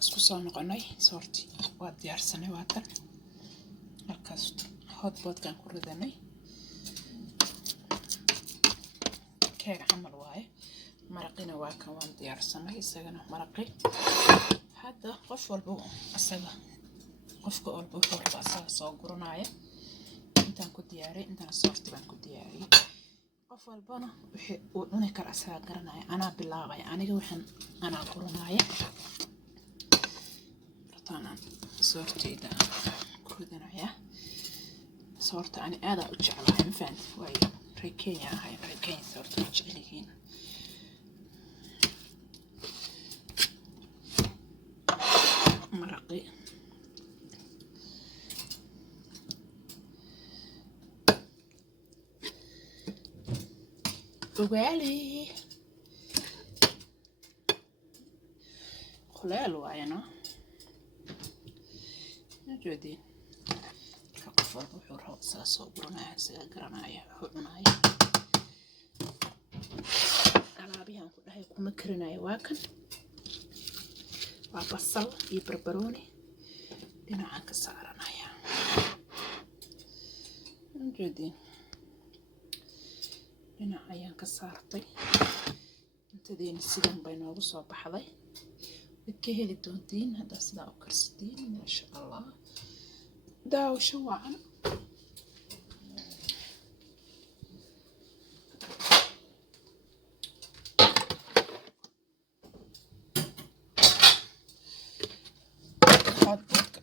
isku soo noqonay soorti waa diyaarsanay waatan halkaas hotpotkan ku ridanay keeg camal waaye maraqina waa kan waan diyaarsanay isagana maraqi hadda qof walba asaga qofka walba wuxuu rabaa asaga soo guranaya intaan ku diyaariyay intaan soorti baan ku diyaariyay qof walbana wixii uu cuni kara asaga garanaya anaa bilaabay aniga waxaan anaa guranaya soortayda ku ridanaya soorta ani aad u jeclahay ma fahanti waayo reer Kenya ahay reer Kenya soorta jecel yihiin maraqi ugali khuleel waayana جودين كقفل بحور ساسو برنا سجرنا حنا أنا بيهم كلها يكون مكرنا يواكن وبصل يبربروني دينا عنك سعرنا يا جودين دينا عيان كسارتي انت دين السجن بينه وصوب حظي بكهلي تونتين هذا سدا وكرستين ما شاء الله داو شوعنا هاد بوك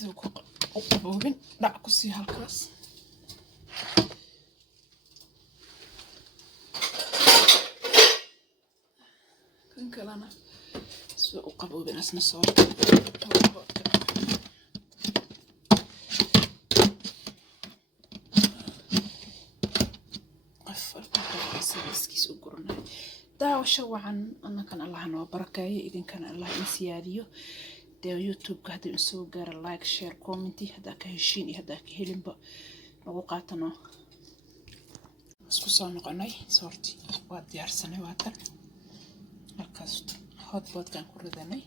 سوكو قبوبين دعكو سي هالكاس كن كلانا سوكو قبوبين اسنا صور وشوعا أنا كان الله نو بركاي إذا كان الله إنسياديو ده يوتيوب كهذا نسوي جار لايك شير كومنتي هذاك هشين هذاك هيلين بق وقعتنا سكوسان قناي صورتي وديار سنة واتر الكاست هotpot كان كردني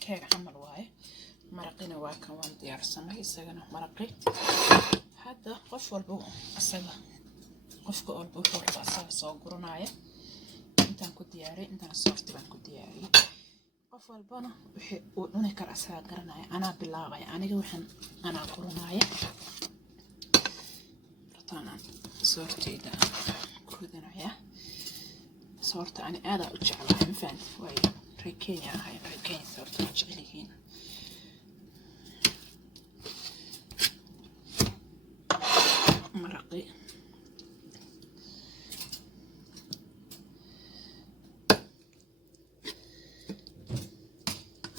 كيك عمل واي مرقينا واكن وان ديار سنة يسجنا مرقي هذا قف والبو أسجنا qofka walba wuxuu rabaa asaga soo guranaya intaan ku diyaariyay intaan soorti baan ku diyaariyay qof walbana wixii uu cuni kara asaga garanaya anaa bilaabay aniga waxaan anaa guranaya ratana soortayda ku ridanaya soorta ani aad u jeclahay ma fahanti waayo reer Kenya ahay reer Kenya soorta jecel yihiin maraqi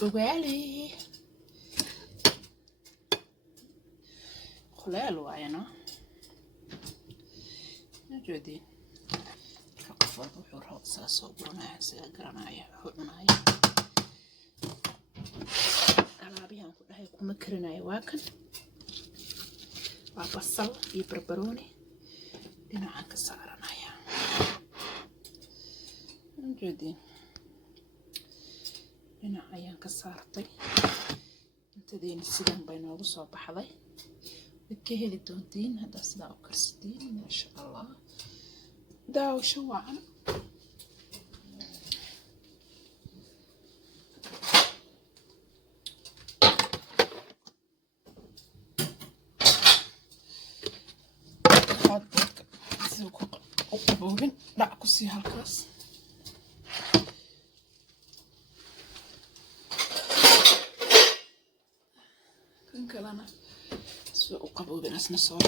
ugali خلال واينا جودين كقفل بحور ساسو برنا سجرنا حنا أنا بيهم كلها يكون مكرنا يواكن وبصل يبربروني دينا عنك سعرنا يا جودين هنا عيان كسارتي انت دين السجن بينه وصوب حظي بكهلي تونتين هذا سدا وكرستين ما شاء الله داو شوعنا هاد بوك سوكو قبوبين دعكو سي هالكاس كلانا سوق قبو بناس نصور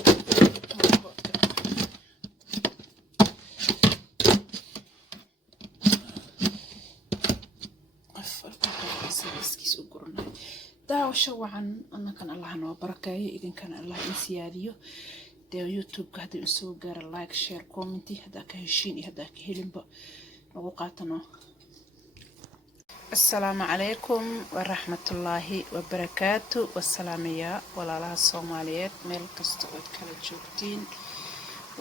قفل سيسكي سوق قرنا داو شوعا أنا كان الله نو بركاي إذا كان الله إنسياديو ده يوتيوب كهذا نسوي جار لايك شير كومنتي هذاك هشين هذاك هيلين بق وقعتنا السلام عليكم ورحمة الله وبركاته والسلام يا ولا الصوماليات ميل كستوت كلا جوكتين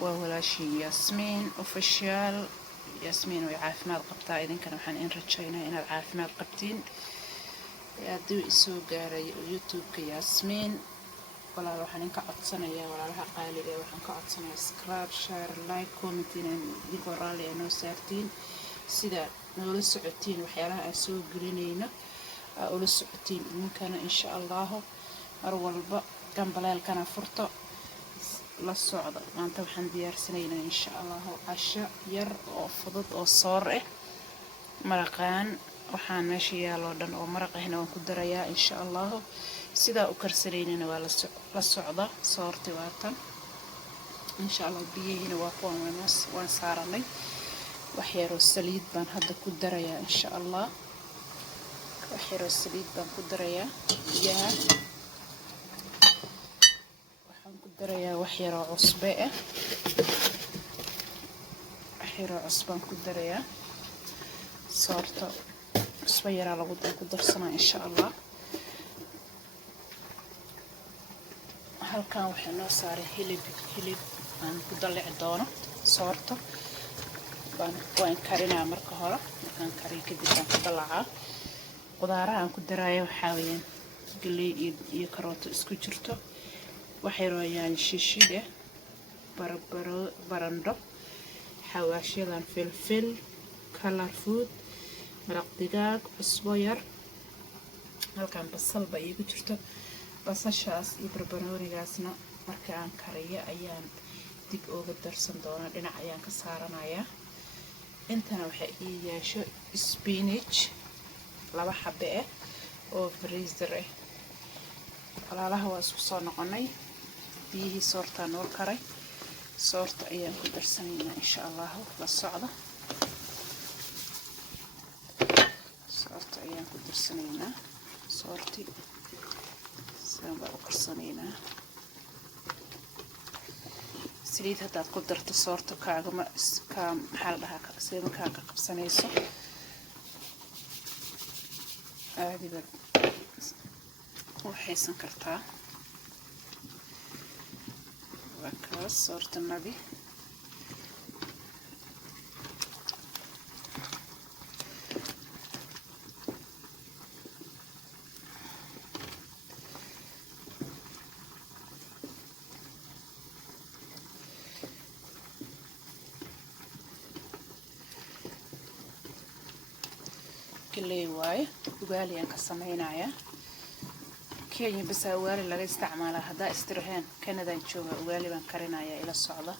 وولاشي ياسمين اوفيشال Yasmiin way caafimaad qabtaa idinkana waxaan in rajaynaa inaad caafimaad qabtiin haddii isoo gaaray youtube-ka Yasmiin walaal waxaan inka codsanayaa walaalaha qaaliga waxaan ka codsanayaa subscribe share like comment inaan idinkoo raalli ay noo saartiin sida noola socotiin waxyaalaha aan soo gelinayno ula socotiin idinkana insha allahu mar walba gambaleelkana furto la socda maanta waxaan diyaarsanaynaa insha allahu casho yar oo fudud oo soor ah maraqaan waxaan meesha yaaloo dhan oo maraq ahna waan ku darayaa insha allahu sidaa u karsanaynana waa la socda soorti waatan insha allah biyihiina waa kuwan waan saaranay wax yaroo saliid baan hadda ku darayaa insha allah wax yaroo saliid baan ku darayaa biyaha waxaan ku darayaa wax yaroo cusbe ah wax yaroo cusbaan ku darayaa soorta cusbo yaraa lagu ku darsanaa insha allah halkan waxaa noo saaray hilib aan ku dalici doono soorta waan karinaa marka hore markaan kariyo kadib aan ku dalacaa qudaaraha aan ku daraayo waxaa weeyaan galley iyo karooto isku jirto wax yaroo yaanyo shiishid ah barandho xawaashyadan filfil color food maraq digaag cusbo yar halkan basal ba iigu jirto basashaas iyo barbaroonigaasna marka aan kariyo ayaan dib uga darsan doonaa dhinac ayaan ka saaranayaa intana waxaa ii yeesho spinach laba xabe ah oo freezer ah walaalaha waa isku soo noqonay biyihii soortaa noo karay soorta ayaan ku darsanaynaa insha allahu la socda soorta ayaan ku darsanaynaa soorti sidaan baa u karsanaynaa saliid haddaad ku darto soorta kaagama maxaa la dhahaa sida kaaga qabsanayso aadi baad u haysan kartaa waa kaas soorta nabi galley waaye ugaali aan ka samaynayaa kenya bas ugaali laga isticmaalaa haddaa istiraheen kanadaan jooga ugaali baan karinayaa ila socda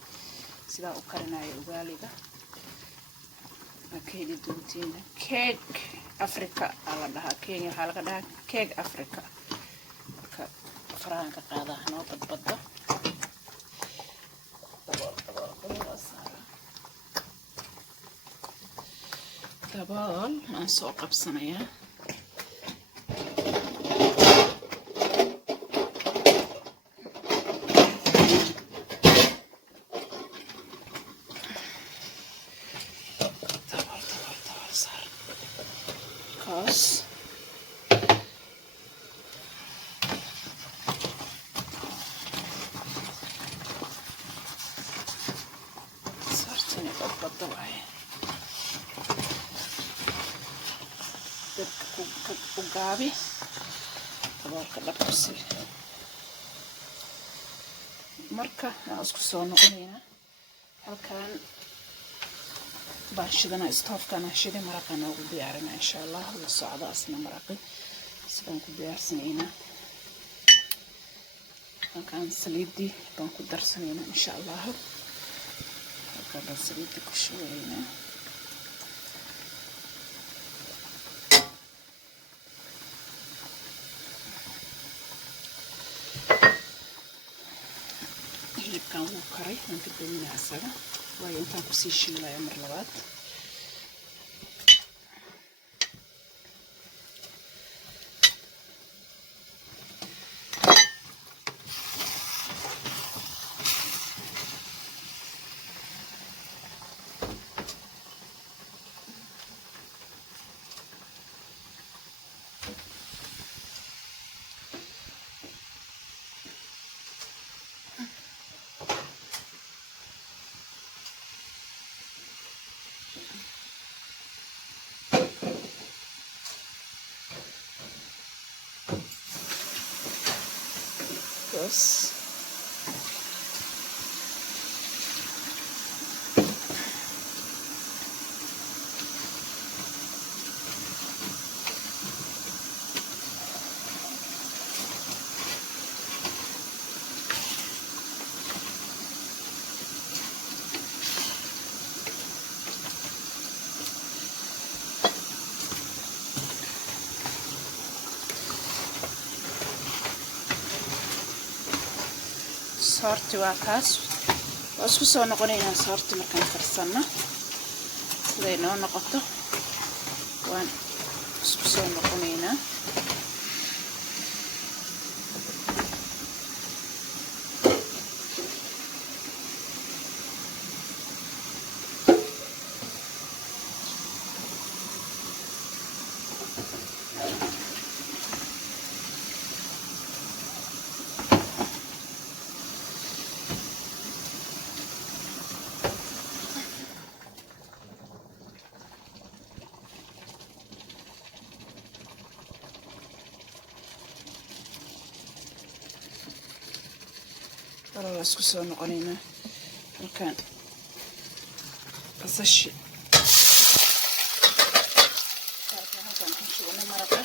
sidaa u karinaya ugaaliga waa ka heli doontiina cake africa aa la dhahaa kenya waxaa laga dhahaa cake africa marka farahan ka qaadaa noo badbadda dabool aan soo qabsanayaa dabool saar kaas saartani badbadda waaye ku gaabi daboolka dhabkusi marka waan isku soo noqonaynaa halkan baan shidanaa istoofkana shidi maraqana ugu diyaarinaa insha allah la socda asna maraqi sidaan ku diyaarsanaynaa halkan saliidii baan ku darsanaynaa insha allah halkan baan saliidii ku shubaynaa hilibkan wuu karay waan ka daminaa isaga waayo intaan kusii shiilaya mar labaad potatoes. soorti waa kaas waa isku soo noqonaynaa soorti markaan karsano siday noo noqoto waan isku soo noqonaynaa waa isku soo noqonaynaa halkaan basashi halkaan ku shubnay maraqa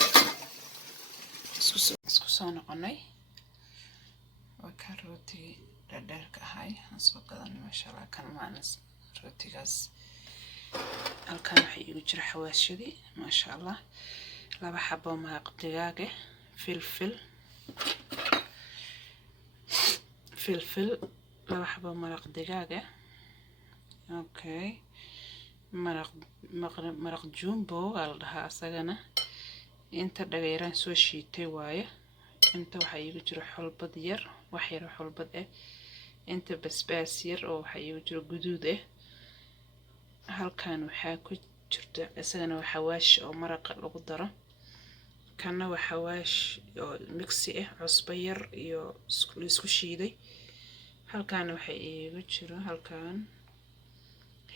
isku soo noqonay waa ka rootigii dhadheerka ahay aan soo gadanay maasha Allah kan maanas rootigaas halkaan waxaa iigu jira xawaashadii maasha Allah 2 xabo maraq digaag ah فلفل 2 حبة مرق دجاجة اوكي مرق جumbo قال لها اسغنا انت دغيران سو شيتay waaye inta waxa iigu jiro xulbad yar wax yar xulbad ah inta basbaas yar oo waxa iigu jiro guduud ah halkaan waxa ku jirta asagana waxa waash oo maraq lagu daro kana waxa waash oo mixi ah cusbo yar iyo isku shiiday halkaan waxa iigu jiro halkaan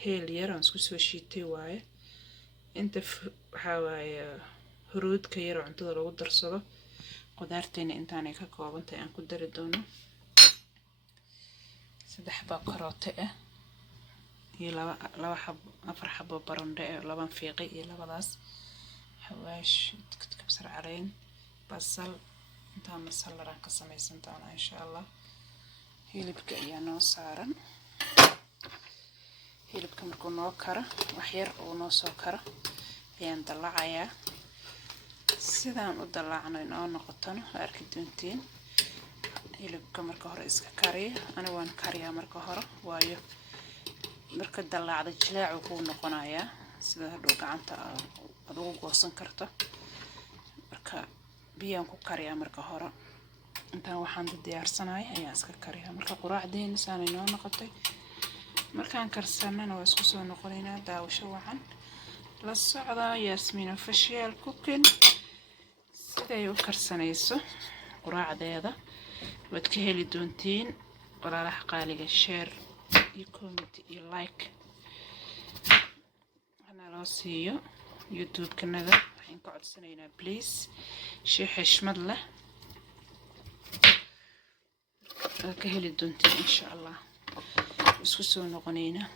heel yar oo isku soo shiitay waaye inta waxa waaye huruudka yar oo cuntada lagu darsado qudaarteena intaanay ka koobantahay aan ku dari doono 3 xabo karooto ah iyo 4 xabo barandhe ah 2 fiiqi iyo labadaas xawaash kabsar caleen basal inta masalaraan ka samaysan doona insha Allah hilibka ayaa noo saaran hilibka markuu noo karo wax yar oo noo soo karo ayaan dalacayaa sidaan u dalacno inoo noqotana arki doontiin hilibka marka hore iska kariya ana waan kariyaa marka hore waayo marka dalacda jilaac uu noqonayaa sida hadhow gacanta aad ugu goosan karto marka biyaan ku kariyaa marka hore intaan waxaan diyaarsanahay ayaan iska kariyaa marka quraacdeen saan inoo noqotay markaan karsanana waa isku soo noqonaynaa daawasho wacan la socda Yasmin Official Cooking siday u karsanayso quraacdeeda waad ka heli doontiin walaalaha qaaliga share iyo comment iyo like ana loo siiyo YouTube kanaga waxaan ka codsanaynaa please shay xishmad leh ka heli doontiin insha Allah isku soo noqonaynaa